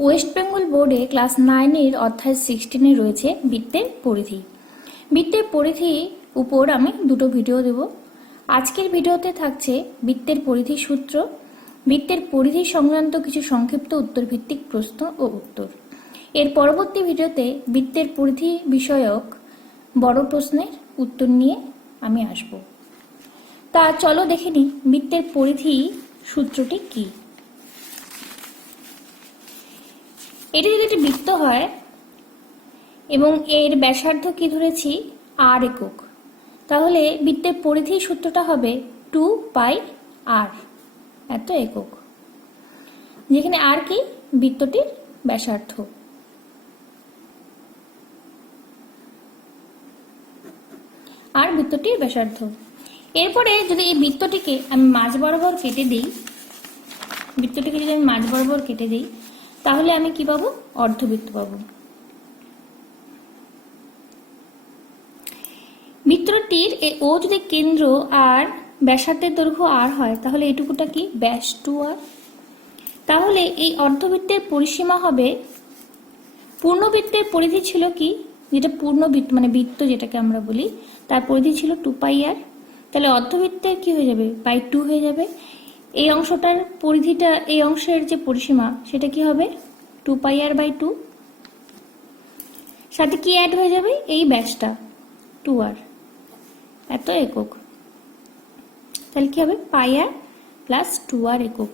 West Bengal বোর্ডে class 9-এর অধ্যায় 16-এ রয়েছে বৃত্তের পরিধি। বৃত্তের পরিধি উপর আমি দুটো ভিডিও দেব। আজকের ভিডিওতে থাকছে বৃত্তের পরিধি সূত্র, বৃত্তের পরিধি সংক্রান্ত কিছু সংক্ষিপ্ত উত্তরভিত্তিক প্রশ্ন ও উত্তর। এর পরবর্তী ভিডিওতে বৃত্তের পরিধি বিষয়ক বড় প্রশ্নের উত্তর নিয়ে আমি আসব। তা চলো দেখে নিই বৃত্তের পরিধি সূত্রটি কি। এটি যদি একটি বৃত্ত হয় এবং এর ব্যাসার্ধ কি ধরেছি r একক, তাহলে বৃত্তের পরিধি সূত্রটা হবে 2πr, এত একক, যেখানে r কি বৃত্তটির ব্যাসার্ধ। আর বৃত্তটির ব্যাসার্ধ। এরপরে যদি এই বৃত্তটিকে আমি মাঝ বরাবর কেটে দিই, তাহলে আমি কি পাবো? অর্ধবৃত্ত পাবো। বৃত্তটির ও যদি কেন্দ্র আর ব্যাসার্ধের দৈর্ঘ্য r হয়, তাহলে এটুকুটা কি ব্যাস 2r। তাহলে এই অর্ধবৃত্তের পরিসীমা হবে, পূর্ণবৃত্তের পরিধি ছিল কি, যেটা পূর্ণবৃত্ত মানে বৃত্ত যেটাকে আমরা বলি, তার পরিধি ছিল 2πr। তাহলে অর্ধবৃত্তের কি হয়ে যাবে? বাই 2 হয়ে যাবে। এই অংশটার পরিধিটা, এই অংশের যে পরিসীমা সেটা কি হবে? 2πr/2। সাথে কি অ্যাড হয়ে যাবে? এই ব্যাসটা 2r, এত একক। তাহলে কি হবে? πr + 2r একক।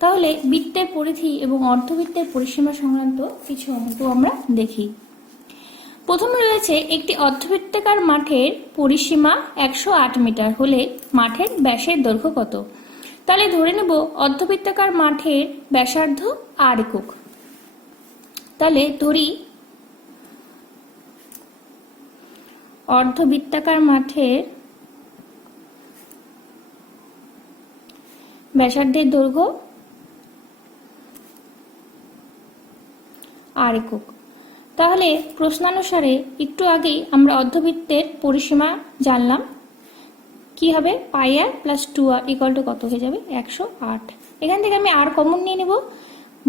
তাহলে বৃত্তের পরিধি এবং অর্ধবৃত্তের পরিসীমা সংক্রান্ত কিছু অঙ্ক আমরা দেখি। প্রথমে রয়েছে একটি অর্ধবৃত্তাকার মাঠের পরিসীমা 108 মিটার হলে মাঠের ব্যাসের দৈর্ঘ্য কত? তাহলে ধরে নেব অর্ধবৃত্তাকার মাঠের ব্যাসার্ধ r একক। তাহলে ধরি অর্ধবৃত্তাকার মাঠের ব্যাসার্ধের দৈর্ঘ্য r একক। তাহলে প্রশ্নানুসারে একটু আগেই আমরা অর্ধবৃত্তের পরিসীমা জানলাম, কি হবে? πr + 2r = কত হয়ে যাবে? 108। এখান থেকে আমি r কমন নিয়ে নেব,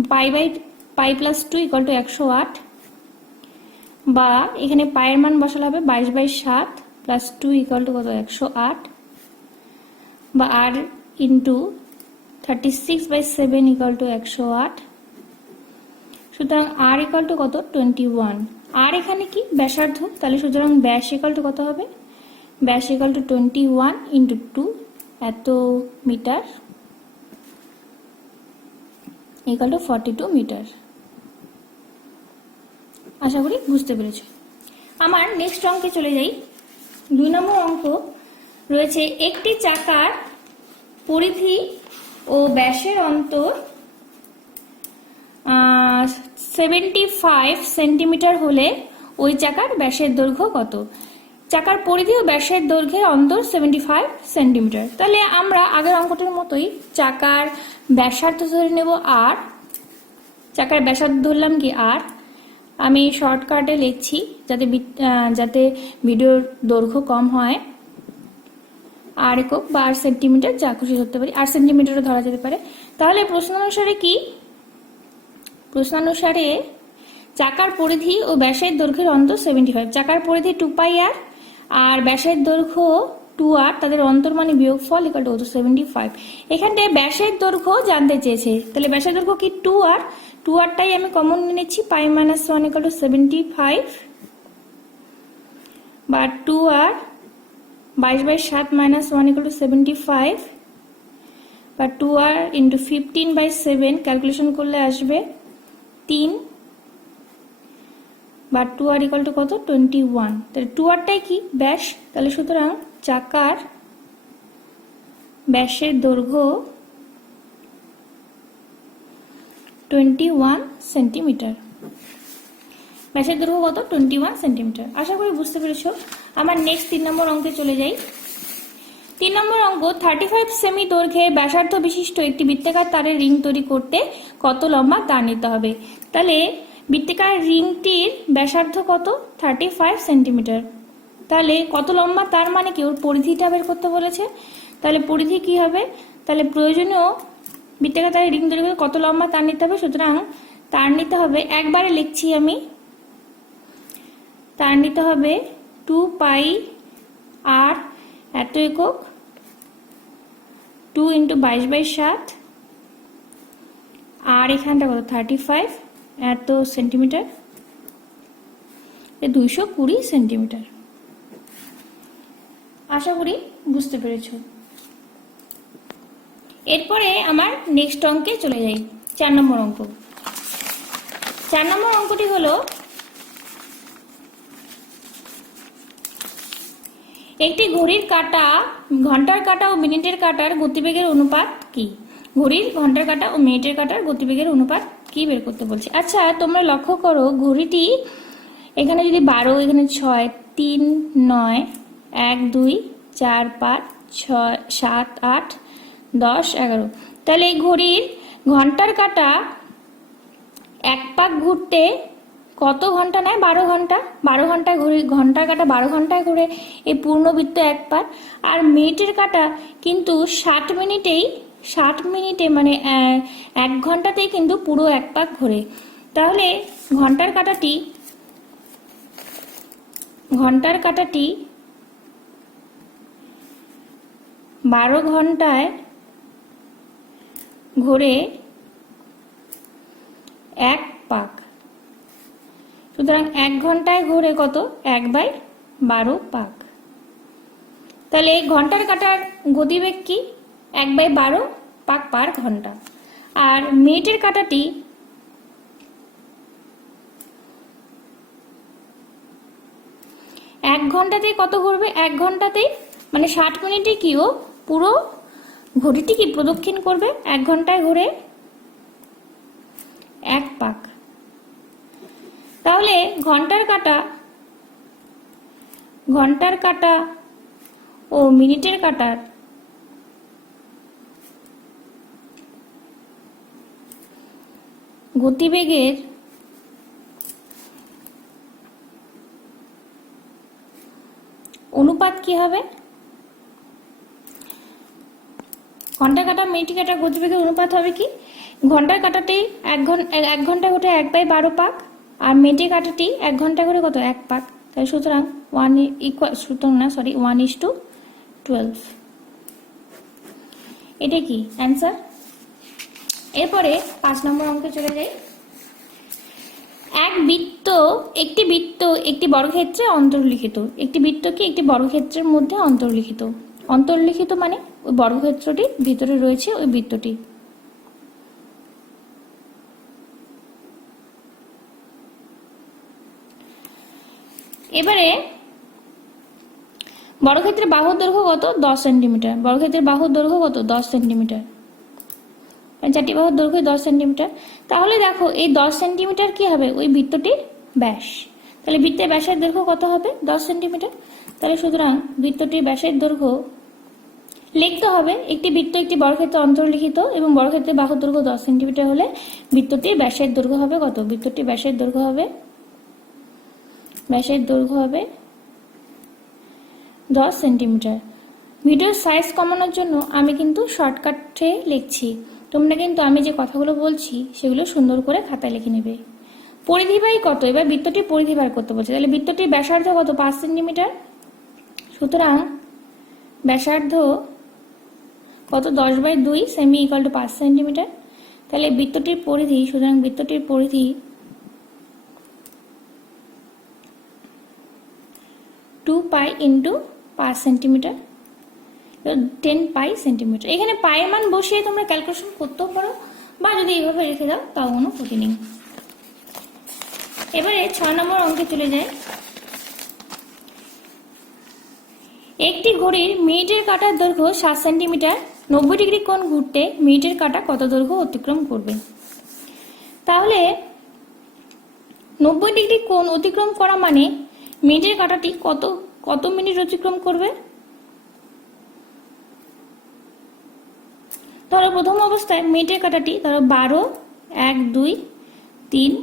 π + 2 = 108, বা এখানে π এর মান বসালে হবে 22/7 + 2 = কত? 108, বা r × 36/7 = 108। সুতরাং r = কত? 21। আর এখানে কি ব্যাসার্ধ, তাহলে সুতরাং ব্যাস = কত হবে? ব্যাস = 21 × 2, এত মিটার, = 42 মিটার। আশা করি বুঝতে পেরেছ। আমার নেক্সট অঙ্কে চলে যাই। 2 নম্বর অঙ্ক রয়েছে একটি চাকার পরিধি ও ব্যাসের অন্তর 75 সেন্টিমিটার হলে ওই চাকার ব্যাসের দৈর্ঘ্য কত? চাকার পরিধি ও ব্যাসের দৈর্ঘ্যের অন্তর 75 সেন্টিমিটার। তাহলে আমরা আগের অঙ্কটির মতোই চাকার ব্যাসার্ধ ধরে নেব r, চাকার ব্যাসার্ধ ধরলাম কি r। আমি শর্টকাটে লিখছি যাতে ভিডিওর দৈর্ঘ্য কম হয়। r একক বা r সেন্টিমিটার, যা খুশি ধরতে পারি, r সেন্টিমিটারও ধরা যেতে পারে। তাহলে প্রশ্নানুসারে কি? প্রশ্নানুসারে চাকার পরিধি ও ব্যাসের দৈর্ঘ্যের অন্তর 75। চাকার পরিধি 2πr আর ব্যাসের দৈর্ঘ্য 2r, তাদের অন্তর মানে বিয়োগফল = 75। এখানটায় ব্যাসের দৈর্ঘ্য জানতে চেয়েছে, তাহলে ব্যাসের দৈর্ঘ্য কি? 2r। 2rটাই আমি কমন নিয়ে নিচ্ছি, π - 1 = 75, বা 2r 22/7 - 1 = 75, বা 2r × 15/7 ক্যালকুলেশন করলে আসবে 3, বা 2r = কত? 21। তাহলে 2rটাই কি? ব্যাস। তাহলে সুতরাং চাকার ব্যাসের দৈর্ঘ্য 21 সেন্টিমিটার। ব্যাসের দৈর্ঘ্য কত? 21 সেন্টিমিটার। আশা করি বুঝতে পেরেছো। আমার নেক্সট 3 নম্বর অঙ্কে চলে যাই। 3 নম্বর অঙ্ক 35 সেমি দৈর্ঘ্যের ব্যাসার্ধ বিশিষ্ট একটি বৃত্তাকার তারের রিং তৈরি করতে কত লম্বা তার নিতে হবে? তাহলে বৃত্তাকার রিংটির ব্যাসার্ধ কত? 35 সেন্টিমিটার। তাহলে কত লম্বা তার মানে কি? ওর পরিধিটা বের করতে বলেছে। তাহলে পরিধি কি হবে? তাহলে প্রয়োজনীয় বৃত্তাকার রিডিং দৈর্ঘ্য কত লম্বা তার নিতে হবে। সুতরাং তার নিতে হবে, একবারে লিখছি আমি, তার নিতে হবে 2 পাই আর এত একক, 2 × 22/7, আর এখানটা কত 35 এত সেন্টিমিটার, 220 সেন্টিমিটার। আশা করি বুঝতে পেরেছ। এরপরে আমার নেক্সট অঙ্কে চলে যাই, 4 নম্বর অঙ্ক। 4 নম্বর অঙ্কটি হলো, একটি ঘড়ির কাঁটা, ঘন্টার কাঁটা ও মিনিটের কাঁটার গতিবেগের অনুপাত কি? ঘড়ির ঘন্টার কাঁটা ও মিনিটের কাঁটার গতিবেগের অনুপাত কি বের করতে বলছে। আচ্ছা তোমরা লক্ষ্য করো, ঘড়িটি এখানে যদি 12, এখানে 6, 3, 9, 1, 2, 4, 5, 6, 7, 8, 10, 11, তাহলে এই ঘড়ির ঘন্টার কাঁটা এক পাক ঘুরতে কত ঘন্টা নেয়? 12 ঘন্টা। 12 ঘন্টায় ঘড়ি ঘন্টার কাঁটা 12 ঘন্টায় ঘুরে এই পূর্ণবৃত্ত এক পাক। আর মিনিটের কাঁটা কিন্তু 60 মিনিটে মানে 1 ঘন্টাতেই কিন্তু পুরো এক পাক ঘোরে। তাহলে ঘন্টার কাঁটাটি 12 ঘন্টায় ঘোরে এক পাক। সুতরাং 1 ঘন্টায় ঘোরে কত? 1/12 পাক। তাহলে এই ঘন্টার কাঁটার গতিবেগ কি? 1/12 পাক পার ঘন্টা। আর মিনিটের কাঁটাটি 1 ঘন্টাতেই কত ঘুরবে? 1 ঘন্টাতেই মানে 60 মিনিটে কি ও পুরো ঘড়িটি কি প্রদক্ষিণ করবে? 1 ঘন্টায় ঘুরে এক পাক। তাহলে ঘন্টার কাঁটা ও মিনিটের কাঁটার গতিবেগের অনুপাত কি হবে? ঘন্টার কাঁটা মিনিটের কাঁটার গতিবেগের অনুপাত হবে কি? ঘন্টার কাঁটাটি 1 ঘন্টা ঘুরে 1/12 পাক, আর মিনিটের কাঁটাটি 1 ঘন্টা ঘুরে কত? 1 পাক। তাহলে সুতরাং 1:12। এটা কি অ্যান্সার? এরপরে 5 নম্বর অঙ্কে চলে যাই। একটি বৃত্ত একটি বর্গক্ষেত্রে অন্তর্লিখিত। একটি বৃত্ত কি একটি বর্গক্ষেত্রের মধ্যে অন্তর্লিখিত। অন্তর্লিখিত মানে ওই বর্গক্ষেত্রটি ভিতরে রয়েছে ওই বৃত্তটি। এবারে বর্গক্ষেত্রের বাহুর দৈর্ঘ্য কত? 10 সেন্টিমিটার। বর্গক্ষেত্রের বাহুর দৈর্ঘ্য কত? 10 সেন্টিমিটার। 4টি বাহুর দৈর্ঘ্য 10 সেন্টিমিটার। তাহলে দেখো এই 10 সেন্টিমিটার কি হবে? ওই বৃত্তটির ব্যাস। তাহলে বৃত্তের ব্যাসের দৈর্ঘ্য কত হবে? 10 সেন্টিমিটার। তাহলে সুতরাং বৃত্তটির ব্যাসের দৈর্ঘ্য লিখতে হবে, একটি বৃত্ত একটি বর্গক্ষেত্রে অন্তর্লিখিত এবং বর্গক্ষেত্রের বাহুর দৈর্ঘ্য 10 সেন্টিমিটার হলে বৃত্তটির ব্যাসের দৈর্ঘ্য হবে কত? বৃত্তটির ব্যাসের দৈর্ঘ্য হবে 10 সেন্টিমিটার। ভিডিওর সাইজ কমানোর জন্য আমি কিন্তু শর্টকাটে লিখছি, তোমরা কিন্তু আমি যে কথাগুলো বলছি সেগুলো সুন্দর করে খাতায় লিখে নেবে। পরিধি বাই কত? এবার বৃত্তটির পরিধি বার করতে বলছে। তাহলে বৃত্তটির ব্যাসার্ধ কত? 5 সেন্টিমিটার। সুতরাং ব্যাসার্ধ কত? 10/2 সেমি = 5 সেন্টিমিটার। তাহলে বৃত্তটির পরিধি, সুতরাং বৃত্তটির পরিধি 2 পাই × 5 সেন্টিমিটার, 10 পাই সেন্টিমিটার। এখানে পায়ের মান বসিয়ে তোমরা ক্যালকুলেশন করতেও পারো, বা যদি এইভাবে রেখে দাও তাও কোনো ক্ষতি নেই। এবারে 6 নম্বর অঙ্কে চলে যায়। একটি ঘড়ির মিনিটের কাঁটার দৈর্ঘ্য 7 সেন্টিমিটার। 90 ডিগ্রি কোণ ঘুরতে মিনিটের কাঁটা কত দৈর্ঘ্য অতিক্রম করবে? তাহলে 90 ডিগ্রি কোণ অতিক্রম করা মানে মিনিটের কাঁটাটি কত মিনিট অতিক্রম করবে? ধরো প্রথম অবস্থায় মিনিটের কাঁটাটি ধরো 12, 1, 2, 3,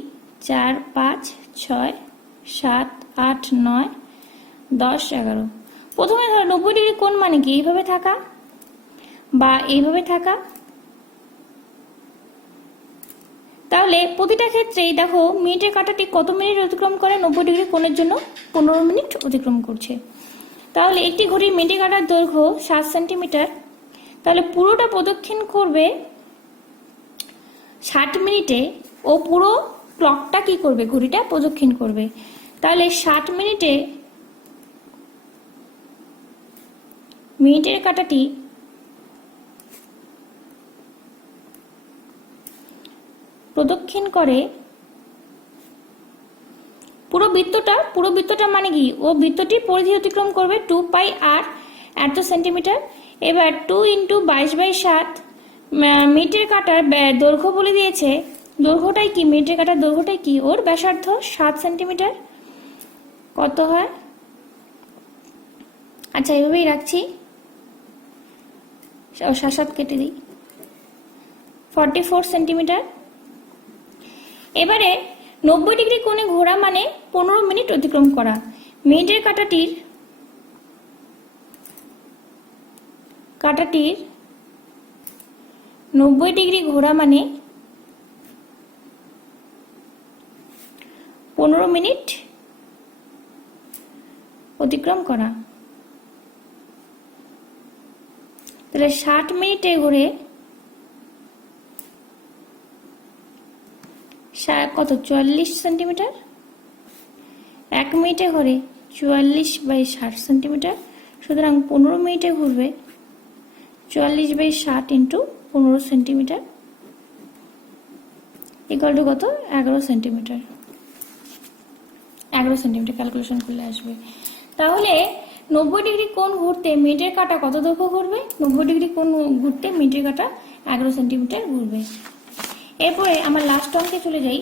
4, 5, 6, 7, 8, 9, 10, 11। প্রথমে ধরো 90 ডিগ্রি কোণ মানে কি? এইভাবে থাকা বা এইভাবে থাকা, তাহলে প্রতিটা ক্ষেত্রেই দেখো মিনিটের কাঁটাটি কত মিনিট অতিক্রম করে, 90 ডিগ্রি কোণের জন্য 15 মিনিট অতিক্রম করছে। তাহলে একটি ঘড়ির মিনিটের কাঁটার দৈর্ঘ্য 7 সেন্টিমিটার, তাহলে পুরোটা প্রদক্ষিণ করবে 60 মিনিটে, ও পুরো ক্লকটা কি করবে, ঘড়িটা প্রদক্ষিণ করবে। তাহলে 60 মিনিটে মিনিটের কাঁটাটি প্রদক্ষিণ করে পুরো বৃত্তটা মানে কি, ও বৃত্তটির পরিধি অতিক্রম করবে 2 পাই আর এত সেন্টিমিটার। এবার 2 × 22/7 মিনিটের কাঁটার দৈর্ঘ্য বলে দিয়েছে, দৈর্ঘ্যটাই কি, মিনিটের কাঁটার দৈর্ঘ্যটাই কি, ওর ব্যাসার্ধ 7 সেন্টিমিটার। কত হয়, আচ্ছা এভাবেই রাখছি, 7 কেটে দিই, 44 সেন্টিমিটার। এবারে 90 ডিগ্রি কোণে ঘোরা মানে 15 মিনিট অতিক্রম করা। মিনিটের কাঁটাটির 90 ডিগ্রি ঘোরা মানে 15 মিনিট অতিক্রম করা। তাহলে 60 মিনিটে ঘুরে কত, 44 সেন্টিমিটার। 1 মিনিটে ঘুরে 44/60 সেন্টিমিটার, সুতরাং 15 মিনিটে ঘুরবে 44/60 × 15 সেন্টিমিটার ইকুয়াল টু কত, 11 সেন্টিমিটার। 11 সেন্টিমিটার ক্যালকুলেশন করলে আসবে। তাহলে 90 ডিগ্রি কোণ ঘুরতে মিনিটের কাঁটা কত দৈর্ঘ্য ঘুরবে, 90 ডিগ্রি কোণ ঘুরতে মিনিটের কাঁটা 11 সেন্টিমিটার ঘুরবে। এরপরে আমার লাস্ট অঙ্কে চলে যাই।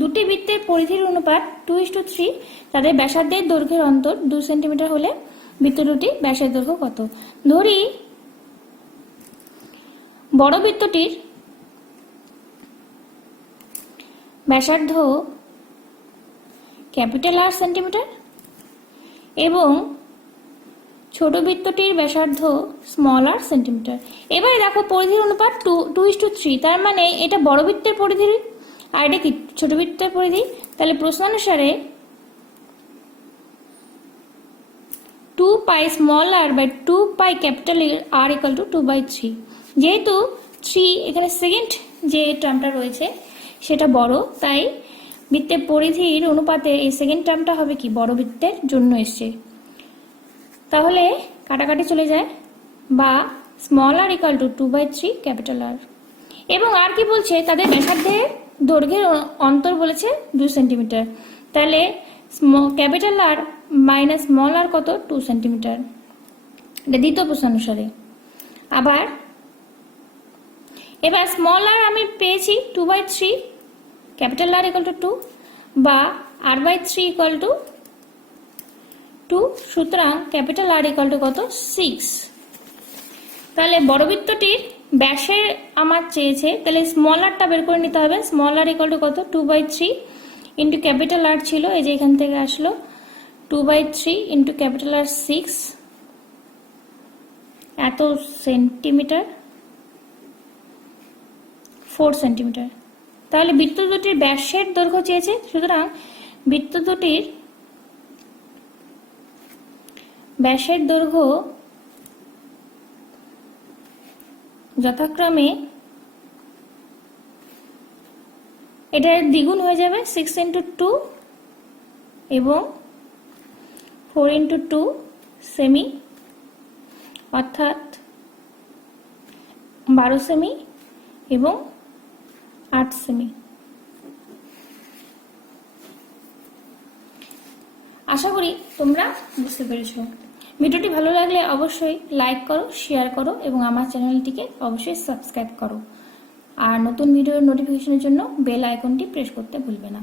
দুটি বৃত্তের পরিধির অনুপাত 2:3, তাদের ব্যাসার্ধের দৈর্ঘ্যের অন্তর 2 সেন্টিমিটার হলে বৃত্ত দুটি ব্যাসের দৈর্ঘ্য কত। ধরি বড় বৃত্তটির ব্যাসার্ধ R সেন্টিমিটার এবং ছোট বৃত্তটির ব্যাসার্ধ r সেন্টিমিটার। এবারে দেখো পরিধির অনুপাত 2:3, তার মানে এটা বড় বৃত্তের পরিধি আর এটা কি, ছোট বৃত্তের পরিধি। তাহলে প্রশ্নানুসারে 2 পাই r/2 পাই R = 2/3। যেহেতু 3 এখানে সেকেন্ড যে টার্মটা রয়েছে সেটা বড়, তাই বৃত্তের পরিধির অনুপাতে এই সেকেন্ড টার্মটা হবে কি, বড় বৃত্তের জন্য এসছে। তাহলে কাটাকাটি চলে যায়, বা r = 2/3 R। এবং আর কি বলছে, তাদের ব্যাসার্ধের দৈর্ঘ্যের অন্তর বলেছে 2 সেন্টিমিটার। তাহলে R মাইনাস r কত, 2 সেন্টিমিটার। এটা দ্বিতীয় প্রশ্ন অনুসারে। আবার এবার r আমি পেয়েছি 2/3, R = 2, বা r/3 = 2, সুতরাং R = কত, 6। তাহলে বড় বৃত্তটির ব্যাসের আমার চেয়েছে, তাহলে rটা বের করে নিতে হবে। R = কত, 2/3 × R ছিল, এই যে এখান থেকে আসলো 2/3 × R 6 এত সেন্টিমিটার, 4 সেন্টিমিটার। তাহলে বৃত্ত দুটির ব্যাসের দৈর্ঘ্য চেয়েছে, সুতরাং বৃত্ত দুটির ব্যাসের দৈর্ঘ্য যথাক্রমে এটা দ্বিগুণ হয়ে যাবে, 6 × 2 এবং 4 × 2 সেমি, অর্থাৎ 12 সেমি এবং 8 সেমি। আশা করি তোমরা বুঝতে পেরেছো। ভিডিওটি ভালো লাগলে অবশ্যই লাইক করো, শেয়ার করো এবং আমার চ্যানেলটিকে অবশ্যই সাবস্ক্রাইব করো। আর নতুন ভিডিওর নোটিফিকেশনের জন্য বেল আইকনটি প্রেস করতে ভুলবে না।